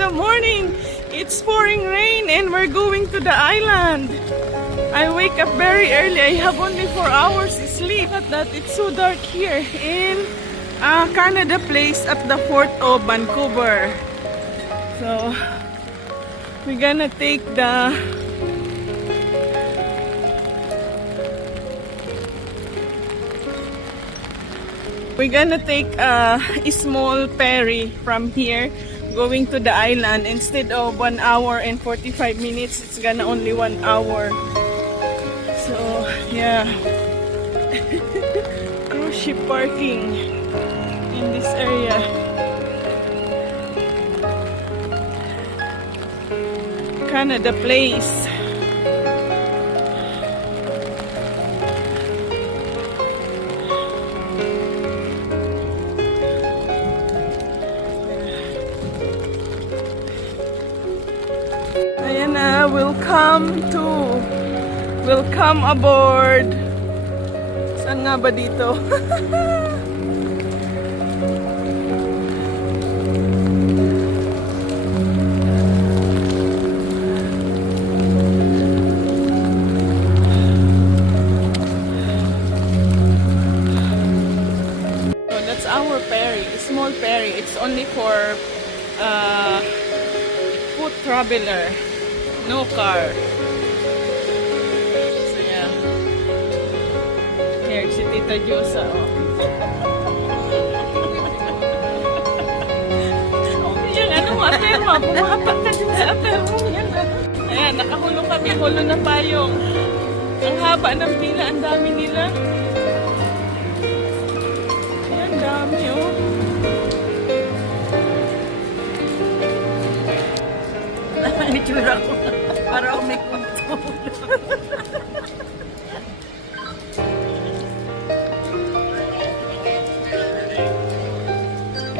the morning. It's pouring rain and we're going to the island. I wake up very early. I have only 4 hours sleep. At that it's so dark here in Canada Place at the Fort of Vancouver. So we're gonna take the a small ferry from here going to the island. Instead of 1 hour and 45 minutes, it's gonna only 1 hour. So yeah. Cruise ship parking in this area. Canada Place. Ayan na, welcome aboard. Saan nga ba dito? Our ferry, a small ferry. It's only for foot traveler, no car. So yeah, here si Tita Josa. Yan, ano mo, aperma, bumapak ka din sa aperma. Ayan, nakahulong kami, hulo na payong. Ang haba ng pila, ang dami nila. Dami oh. Ang itsura ko. Para ako may kunto.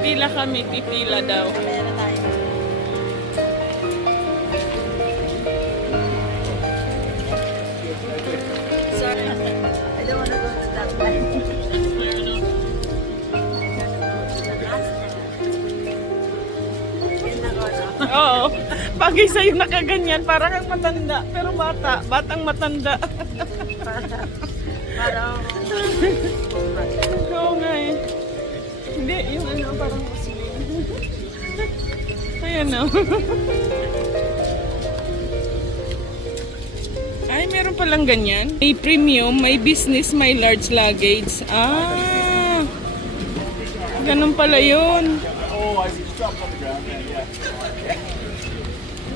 Pila kami, pipila daw. Sorry. I don't want to go to that line. Oo. Bagay sa'yo nakaganyan. Parang kang matanda. Pero bata. Batang matanda. Parang... Oo nga eh. Hindi. Yung ano parang Muslim. Ayan o. Ay, meron palang ganyan. May premium, may business, may large luggage. Ah. Ganun pala yun. Oh, I see. Just drop it on the ground. Yeah.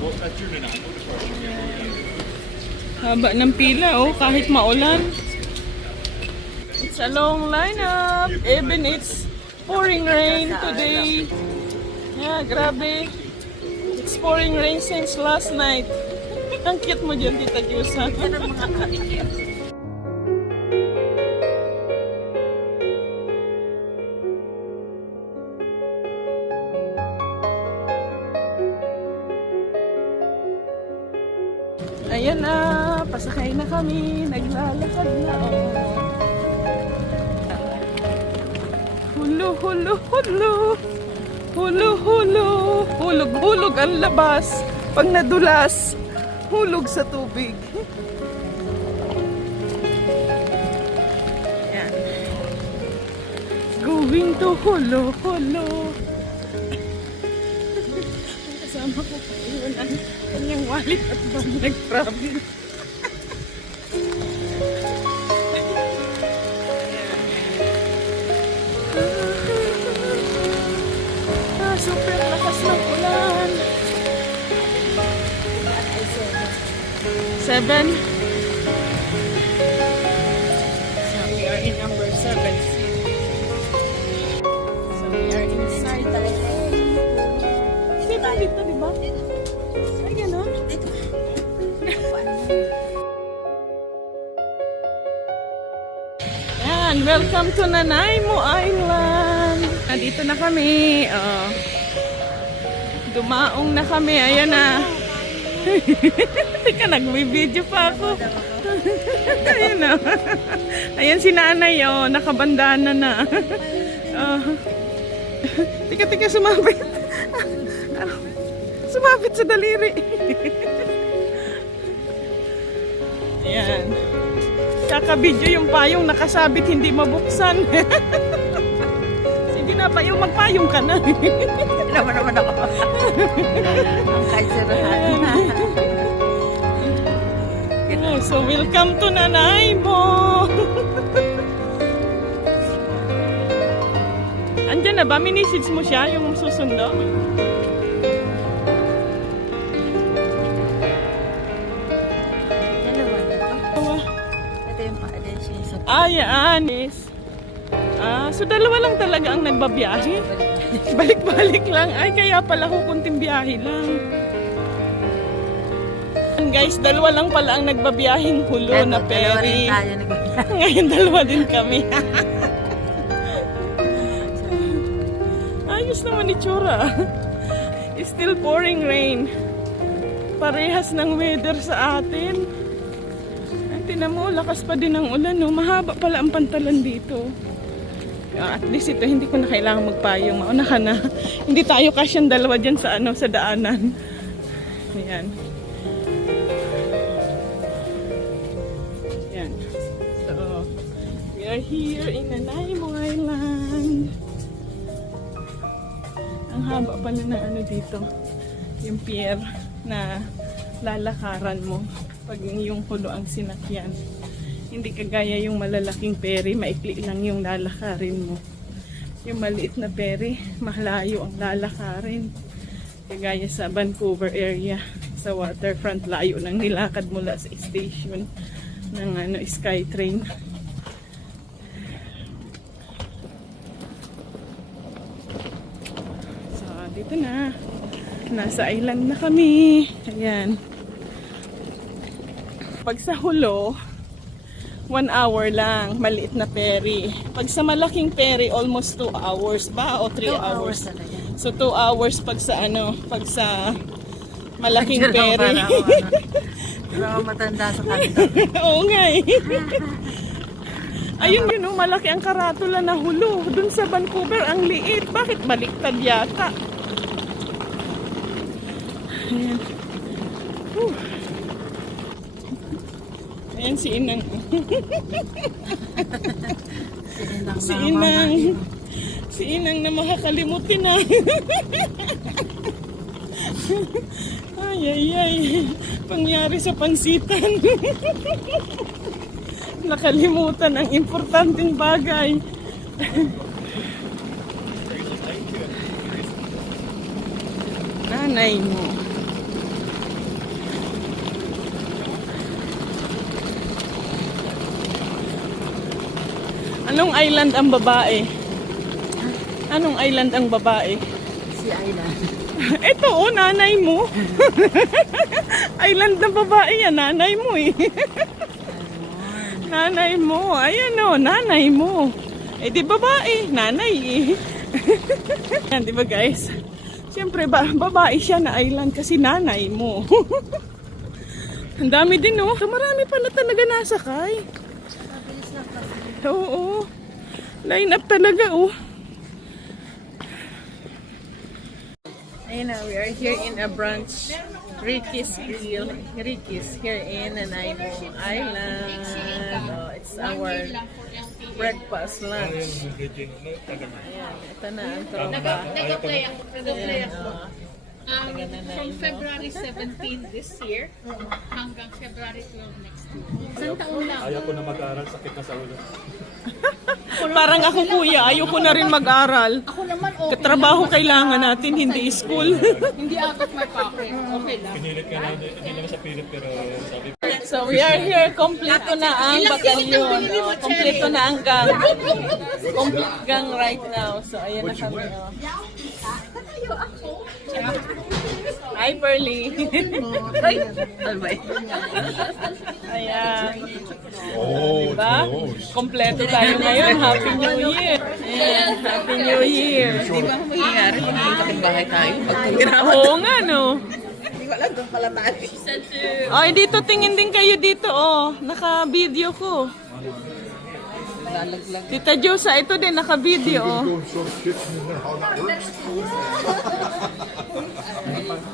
Well, that's your name. Haba ng pila oh, kahit maulan. It's a long lineup. Even it's pouring rain today. Yeah, grabe. It's pouring rain since last night. Ang cute mo dyan, Tita Josa. Yan ang mga kakikip. Ayan na, pasakay na kami, naglalakad na oh. Hulo, hulo, hulo. Hulo, hulo. Hulog, hulog ang labas. Pag nadulas, hulog sa tubig. Ayan. Going to hulo, hulo. Kasama ko pa yun ang kanyang wallet at bag nag-travel. Super lakas ng ulan. 7. So we are in number 7. So we are inside the dito, diba? Ay, gano'n? Yan, welcome to Nanaimo Island. Dito na kami. Dumaong na kami. Ayan na. Teka, nag-video pa ako. Ayan na. Ayan si nanay, oh. Nakabandana na. Teka, sumabit. Sumapit sa daliri. Ayan. Kakabidyo yung payong nakasabit, hindi mabuksan. Sige na, payong, magpayong ka na. Naman ako. Ang kaitsirahan. Oh, so welcome to nanay mo. Andyan na ba? Minisage mo siya yung susundo? Dalawa na to. Ito yung pa-addition sa Yan. So dalawa lang talaga ang nagbabiyahe. Balik-balik lang. Ay, kaya pala kukunting biyahe lang. Guys, dalawa lang pala ang nagbabiyahing hulo na ferry. Ngayon dalawa din kami. Ayos naman itsura. It's still pouring rain. Parehas ng weather sa atin. Ay, tinan mo, lakas pa din ang ulan. No? Mahaba pala ang pantalan dito. At least ito, hindi ko na kailangan magpayong. Mauna ka na. Hindi tayo kasyang dalawa dyan sa, sa daanan. Ayan. Ayan. So, we are here in Nanaimo Island. Ang haba pala na dito. Yung pier na lalakaran mo pag yung hulo ang sinakyan. Hindi kagaya yung malalaking ferry, maikli lang yung lalakarin mo. Yung maliit na ferry, malayo ang lalakarin. Kagaya sa Vancouver area, sa waterfront, layo lang nilakad mula sa station ng SkyTrain. So, dito na. Nasa island na kami. Ayan. Pag sa hulo, 1 hour lang, maliit na ferry. Pag sa malaking ferry, almost 2 hours ba? O 3 hours? So 2 hours pag sa pag sa malaking ferry. Pero matanda sa kanto. Oo nga eh. Ayun yun, malaki ang karatula na hulo. Dun sa Vancouver, ang liit. Bakit baliktad yata? Ayan. Ayan si Inang. Si Inang. Si Inang na makakalimutin na. Ay, ay, ay. Pangyari sa pansitan. Nakalimutan ang importanteng bagay. Nanay mo. Anong island ang babae? Anong island ang babae? Si Island. Ito, nanay mo. Island na babae yan, nanay mo eh. Nanay mo. Ayan nanay mo. Di babae, nanay eh. Yan, di ba guys? Siyempre, babae siya na island kasi nanay mo. Ang dami din So, marami pa na talaga nasakay. Oo. Line up talaga Ayun na, we are here in a brunch. Ricky's Grill. Ricky's here in Nanaimo Island. It's our breakfast lunch. Ayan, ito na ang trompa. Nag-play ako. From February 17 this year hanggang February 12 next year. Isang taon lang. Ayaw ko na mag-aaral, sakit na sa ulo. Parang ako kuya, ayoko na rin mag-aral. Ako naman okay. Katrabaho kailangan natin, hindi school. Hindi agad my pocket. Okay lang. Pinilit ka na, hindi naman sa pilit, pero sabi So we are here, kompleto na ang batalyon. Kompleto na ang gang. Complete gang right now. So ayan na kami. Hi, Pearly. Ay! Albay. Ayan. oh, Diba? Kompleto tayo ngayon. Happy New Year. Ayan, Happy New Year. Di ba mangyayari pag may bahay tayo? Oo nga, no? Hindi ko alam doon pala tayo. Ay, dito tingin din kayo dito, Naka-video ko. Lalaglag. Tita Josa, ito din, naka-video. oh. Go and show the kitchen in there how that works.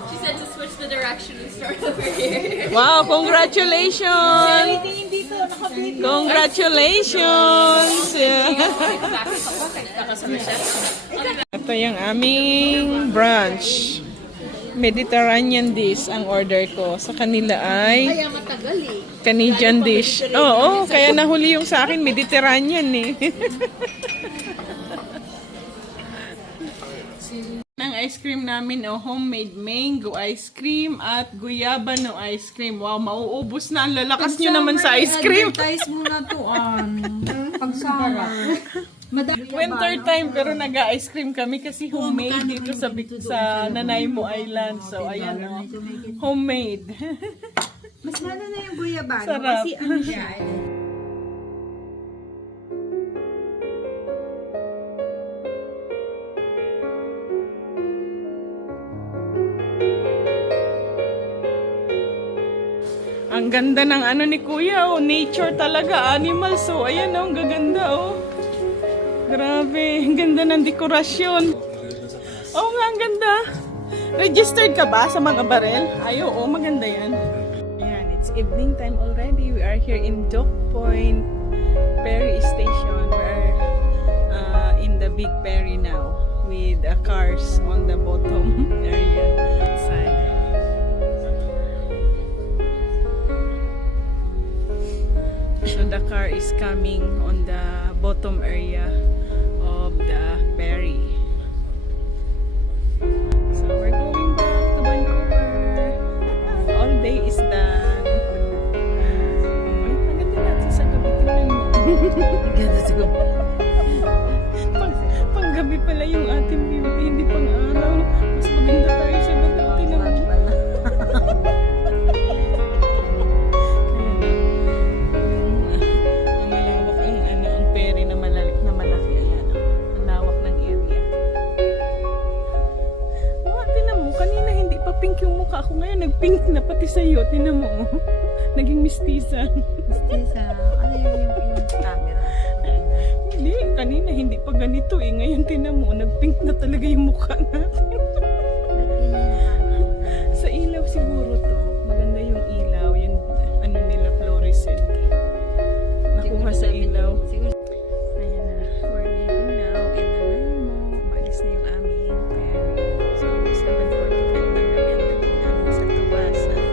She said to switch the direction and start over here. Wow, congratulations! Tingin dito, naka-video. Congratulations! Ito yung aming brunch. Mediterranean dish ang order ko. Sa kanila ay Kaya matagal eh. Canadian dish. Oo, kaya nahuli yung sa akin Mediterranean eh. Ang ice cream namin, homemade mango ice cream at guyabano ice cream. Wow, mauubos na. Ang lalakas nyo naman sa ice cream. Advertise mo na to, pagsara. Winter time pero nag-ice cream kami kasi homemade dito sa Nanaimo Island. So ayan o, homemade. Mas mana na yung guyabano. Sarap. Kasi ano siya Ang ganda ng ano ni Kuya, nature talaga, animals. So ayan o, ang gaganda o. Grabe, ang ganda ng dekorasyon. Oo nga, ang ganda. Registered ka ba sa mga barel? Ay, oo, maganda yan. Ayan, it's evening time already. We are here in Dock Point Ferry Station. We're in the big ferry now with cars on the bottom area side. So the car is coming on the bottom area of the ferry. So we're going back to Vancouver. All day is done. Ay, maganda natin sa gabi. Tingnan mo. Ganda siguro. Pang gabi pala yung ating beauty, hindi pang araw. Mas maganda tayo sa gabi. Tingnan mo. Pink yung mukha ko ngayon, nag-pink na pati sa'yo, tinan mo, naging mistisa. Mistisa, ano yung camera? Hindi, kanina hindi pa ganito eh, ngayon tinan mo, nag-pink na talaga yung mukha natin. Sa ilaw siguro to, maganda yung ilaw, yung ano nila, fluorescent. Nakuha sa ilaw. Ayan na, we're leaving now in Nanaimo, maalis na yung aming ferry. So, 7:45 ng gabi ang dating namin sa Tuwasan.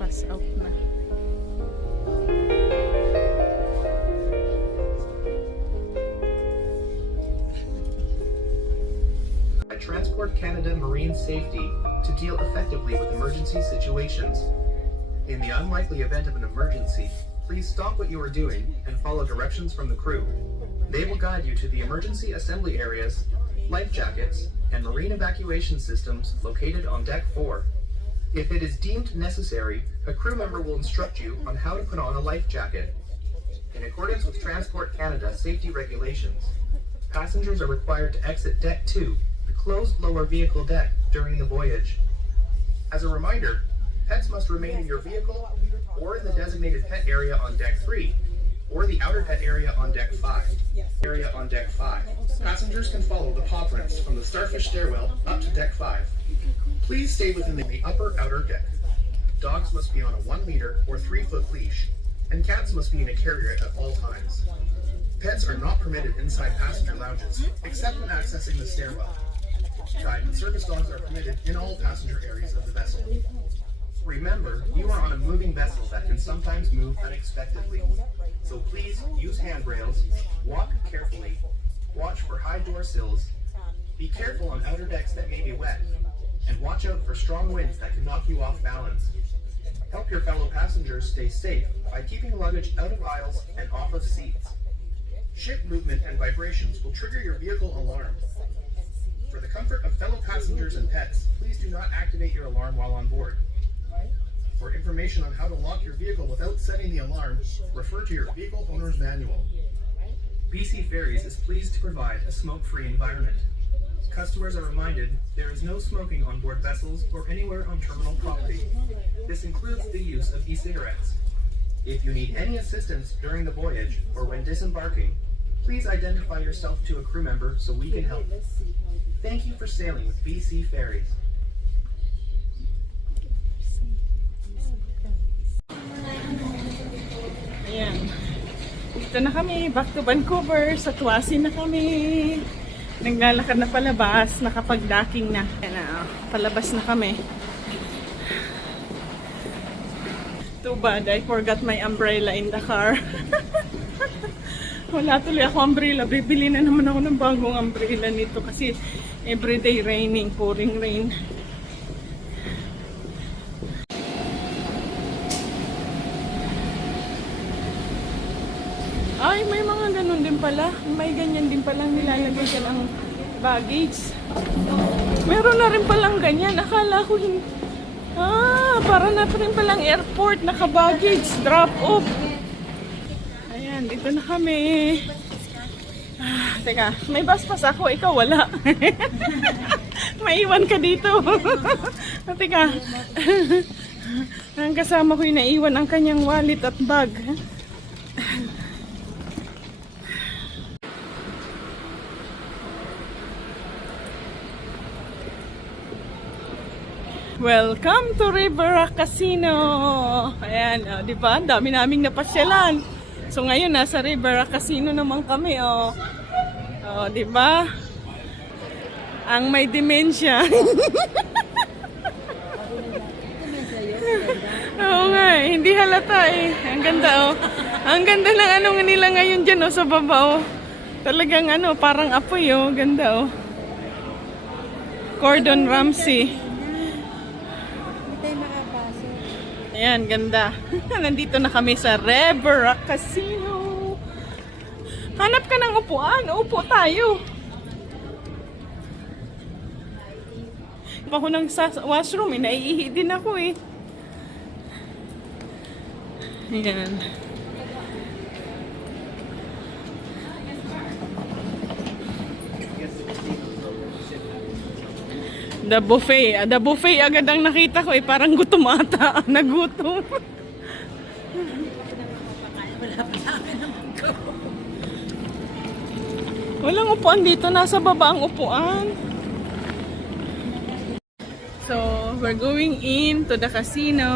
Pass out na. Transport Canada Marine Safety to deal effectively with emergency situations. In the unlikely event of an emergency, please stop what you are doing and follow directions from the crew. They will guide you to the emergency assembly areas, life jackets, and marine evacuation systems located on Deck 4. If it is deemed necessary, a crew member will instruct you on how to put on a life jacket. In accordance with Transport Canada safety regulations, passengers are required to exit Deck 2, the closed lower vehicle deck, during the voyage. As a reminder, pets must remain in your vehicle or in the designated pet area on Deck 3, or the outer pet area on Deck 5. Passengers can follow the paw prints from the Starfish stairwell up to Deck 5. Please stay within the upper outer deck. dogs must be on a 1 meter or 3-foot leash, and cats must be in a carrier at all times. Pets are not permitted inside passenger lounges, except when accessing the stairwell. Guide and service dogs are permitted in all passenger areas of the vessel. Remember, you are on a moving vessel that can sometimes move unexpectedly. So please use handrails, walk carefully, watch for high door sills, be careful on outer decks that may be wet, and watch out for strong winds that can knock you off balance. Help your fellow passengers stay safe by keeping luggage out of aisles and off of seats. Ship movement and vibrations will trigger your vehicle alarm. For the comfort of fellow passengers and pets, please do not activate your alarm while on board. For information on how to lock your vehicle without setting the alarm, refer to your vehicle owner's manual. BC Ferries is pleased to provide a smoke-free environment. Customers are reminded there is no smoking on board vessels or anywhere on terminal property. This includes the use of e-cigarettes. If you need any assistance during the voyage or when disembarking, please identify yourself to a crew member so we can help. Thank you for sailing with BC Ferries. Ayan. Dito na kami, back to Vancouver. Sa Tuasin na kami. Naglalakad na palabas, nakapag-docking na. Ayan na, palabas na kami. Too bad, I forgot my umbrella in the car. Wala tuloy ako umbrella. Bibili na naman ako ng bagong umbrella nito kasi everyday raining, pouring rain. Ay, may mga ganun din pala. May ganyan din palang nilalagay ka ng baggage. Meron na rin palang ganyan. Akala ko hindi. Para na rin palang airport, naka-baggage, drop-off. Ayan, dito na kami. Teka, may bus pass ako, ikaw wala. Maiwan ka dito. Teka. Ang kasama ko yung naiwan ang kanyang wallet at bag. Welcome to Riverrock Casino. Ayan, di ba? Dami naming napasyalan. So ngayon nasa Riverrock Casino naman kami, oh. Oh, di ba? Ang may dementia. Oo nga, hindi halata eh. Ang ganda, oh. Ang ganda ng ano nila ngayon dyan, oh, sa baba, oh. Talagang ano, parang apoy, oh. Ganda, oh. Gordon Ramsay. Ayan, ganda. Nandito na kami sa Riverrock Casino. Hanap ka ng upuan. Upo tayo. Ako ng washroom, naiihi din ako eh. Ayan. The buffet. The buffet agad ang nakita ko eh. Parang gutom ata. Nagutom. Walang upuan dito. Nasa baba ang upuan. So, we're going in to the casino.